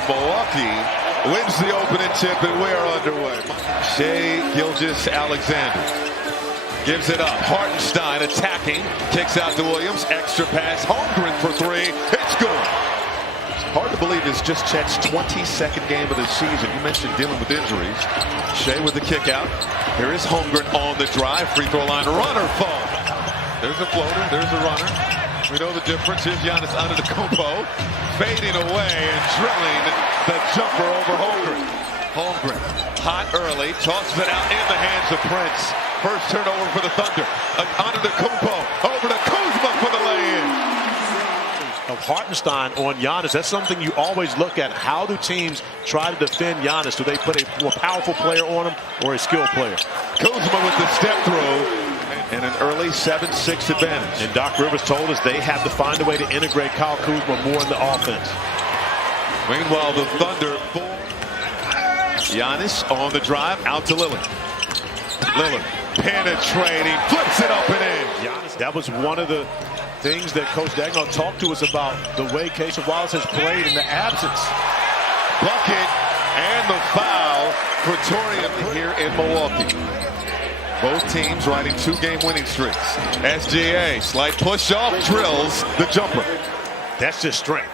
and Milwaukee wins the opening tip, and we are underway. Shai Gilgeous-Alexander gives it up. Hartenstein attacking, kicks out to Williams. Extra pass, Holmgren for three. It's good. Hard to believe it's just Chet's 22nd game of the season. You mentioned dealing with injuries. Shai with the kick out. Here is Holmgren on the drive. Free throw line runner fall. There's a floater. There's a runner. We know the difference. Here's Giannis Antetokounmpo fading away and drilling the jumper over Holmgren. Holmgren hot early, tosses it out in the hands of Prince. First turnover for the Thunder. Antetokounmpo over to Kuzma for the lay-in. Of Hartenstein on Giannis, that's something you always look at. How do teams try to defend Giannis? Do they put a more powerful player on him or a skilled player? Kuzma with the step through and an early 7-6 advantage. And Doc Rivers told us they have to find a way to integrate Kyle Kuzma more in the offense. Meanwhile, the Thunder, Giannis on the drive, out to Lillard. Lillard penetrating, flips it up and in. Giannis, that was one of the things that Coach Daigneault talked to us about, the way Keisha Wallace has played in the absence. Bucket and the foul for Torian here in Milwaukee. Both teams riding two-game winning streaks. SGA, slight push-off, drills the jumper. That's just strength.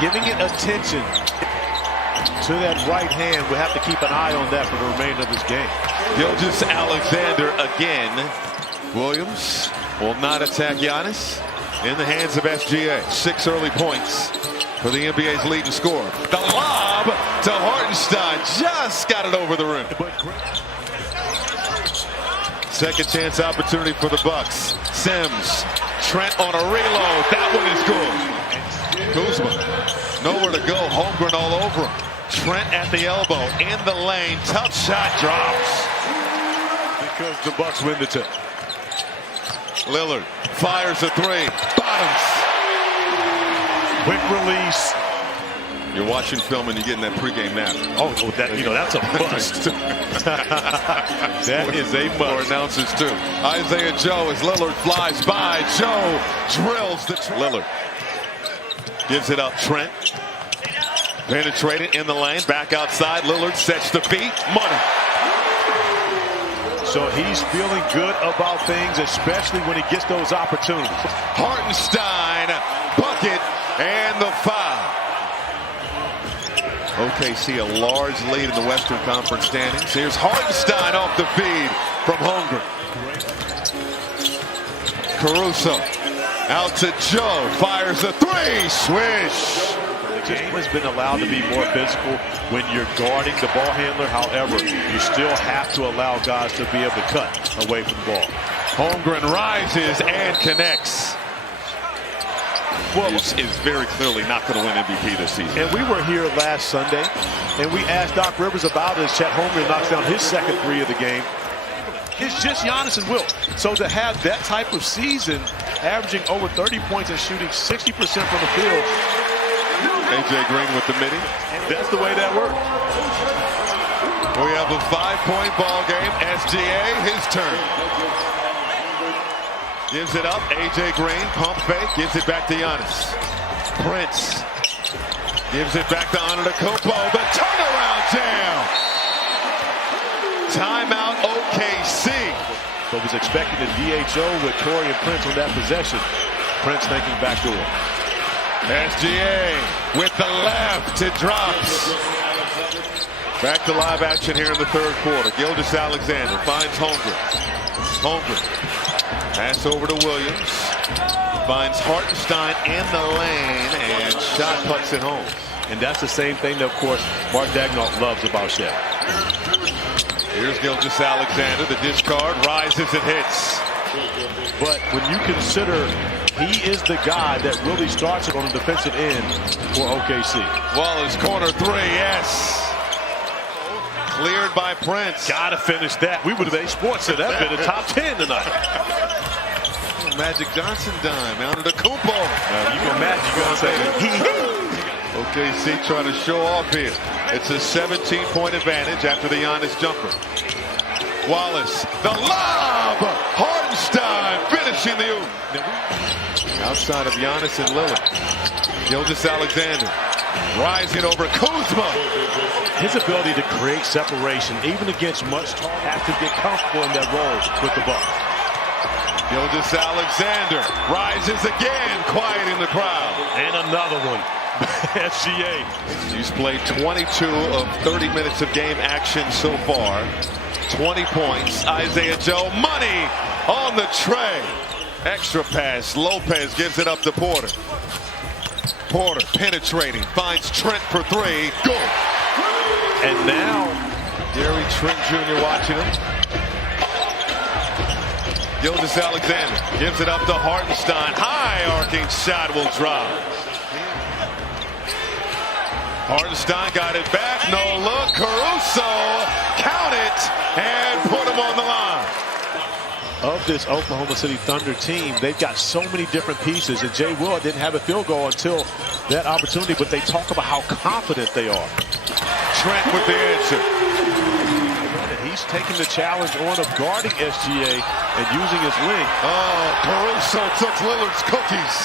Giving it attention to that right hand. We'll have to keep an eye on that for the remainder of this game. Gilgeous-Alexander again. Williams will not attack Giannis. In the hands of SGA. 6 early points for the NBA's leading scorer. The lob to Hartenstein. Just got it over the rim. Second chance opportunity for the Bucks. Sims. Trent on a reload. That one is good. Kuzma. Nowhere to go. Holmgren all over him. Trent at the elbow. In the lane. Tough shot. Drops. Because the Bucks win the tip. Lillard fires a three. Bottoms. Quick release. You're watching film and you're getting that pregame nap. Oh, that, you know, that's a must. That is a must. For announcers too. Isaiah Joe as Lillard flies by. Joe drills the Lillard. Gives it up. Trent. Penetrated in the lane. Back outside. Lillard sets the beat. Money. So he's feeling good about things, especially when he gets those opportunities. Hartenstein, bucket, and the foul. OKC a large lead in the Western Conference standings. Here's Hartenstein off the feed from Holmgren. Caruso out to Joe, fires a three, swish. The game has been allowed to be more physical when you're guarding the ball handler. However, you still have to allow guys to be able to cut away from the ball. Holmgren rises and connects. Williams is very clearly not going to win MVP this season. And we were here last Sunday, and we asked Doc Rivers about it as Chet Holmgren knocks down his second three of the game. It's just Giannis and Wilt. So to have that type of season, averaging over 30 points and shooting 60% from the field, AJ Green with the midi. That's the way that works. We have a 5-point ball game. SGA, his turn. Gives it up. AJ Green, pump fake, gives it back to Giannis. Prince gives it back to Antetokounmpo. The turnaround jam. Timeout OKC. But was expecting a DHO with Torian Prince on that possession. Prince thinking backdoor. SGA with the left, it drops. Back to live action here in the third quarter. Gilgeous-Alexander finds Holmgren. Holmgren. Pass over to Williams. Finds Hartenstein in the lane and shot puts it home. And that's the same thing that, of course, Mark Daigneault loves about Shai. Here's Gilgeous-Alexander. The discard rises and hits. But when you consider he is the guy that really starts it on the defensive end for OKC. Wallace corner three, yes. Cleared by Prince. Gotta finish that. We would have sports said that been a top 10 tonight. Magic Johnson dime. Antetokounmpo. You go Magic, you gonna say OKC trying to show off here. It's a 17-point advantage after the Giannis jumper. Wallace, the lob! Hartenstein finishing the oop. Outside of Giannis and Lillard. Gilgeous-Alexander Rising over Kuzma. His ability to create separation, even against much tall, has to get comfortable in that role with the ball. Gilgeous-Alexander rises again, quieting the crowd. And another one. SGA. He's played 22 of 30 minutes of game action so far. 20 points. Isaiah Joe, money on the tray. Extra pass. Lopez gives it up to Porter. Porter penetrating, finds Trent for three. Good. And now, Gary Trent Jr. watching him. Gilgeous-Alexander gives it up to Hartenstein. High arcing shot will drop. Hartenstein got it back. No look. Caruso. Count it. And put him on the line. Of this Oklahoma City Thunder team, they've got so many different pieces. And Jay Will didn't have a field goal until that opportunity. But they talk about how confident they are. Trent with the answer. He's taking the challenge on of guarding SGA and using his wing. Oh, Caruso took Lillard's cookies.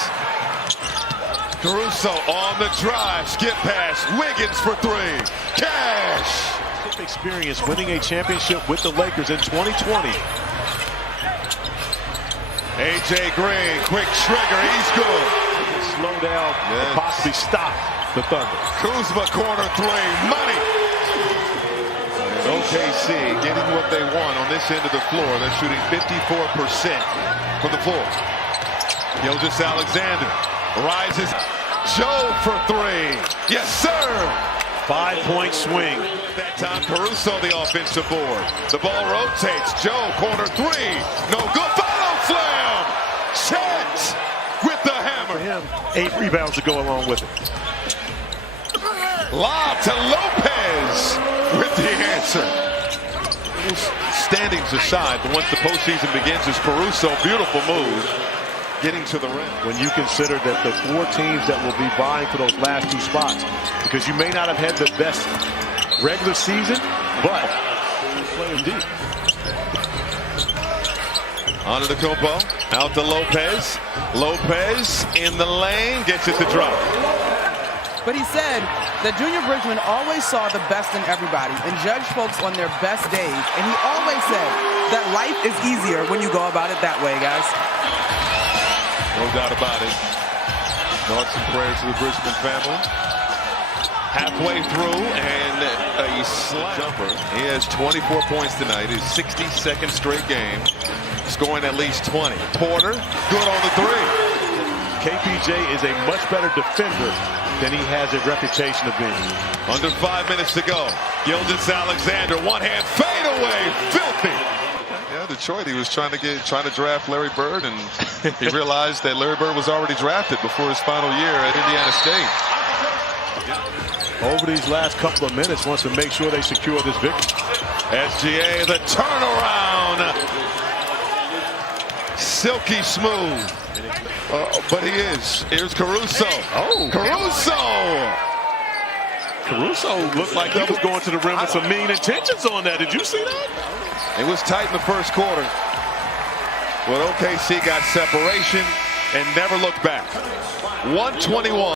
Caruso on the drive. Skip pass. Wiggins for three. Cash. Experience winning a championship with the Lakers in 2020. AJ Green, quick trigger. He's good. Slow down and possibly stop the Thunder. Kuzma corner three. Money. OKC getting what they want on this end of the floor. They're shooting 54% from the floor. Gilgeous-Alexander rises. Joe for three. Yes, sir. 5-point swing. That time Caruso the offensive board. The ball rotates. Joe corner three. No good. Follow slam. Chet with the hammer. For him, 8 rebounds to go along with it. Lob to Lopez with the answer. Standings aside, but once the postseason begins, it's Caruso. Beautiful move. Getting to the rim. When you consider that the 4 teams that will be vying for those last 2 spots, because you may not have had the best regular season, but playing deep. Antetokounmpo out to Lopez. Lopez in the lane, gets it to drop. But he said that Junior Bridgman always saw the best in everybody and judged folks on their best days. And he always said that life is easier when you go about it that way, guys. No doubt about it. Thoughts and prayers to the Bridgman family. Halfway through and a slam jumper. He has 24 points tonight. His 62nd straight game. Scoring at least 20. Porter, good on the three. KPJ is a much better defender than he has a reputation of being. Under 5 minutes to go. Gilgeous-Alexander, one hand fade away, filthy. Yeah, Detroit, he was trying to draft Larry Bird, and he realized that Larry Bird was already drafted before his final year at Indiana State. Over these last couple of minutes, wants to make sure they secure this victory. SGA, the turnaround. Silky smooth. But he is. Here's Caruso. Oh, Caruso looked like he was going to the rim with some mean intentions on that. Did you see that? It was tight in the first quarter. But OKC got separation and never looked back. 121.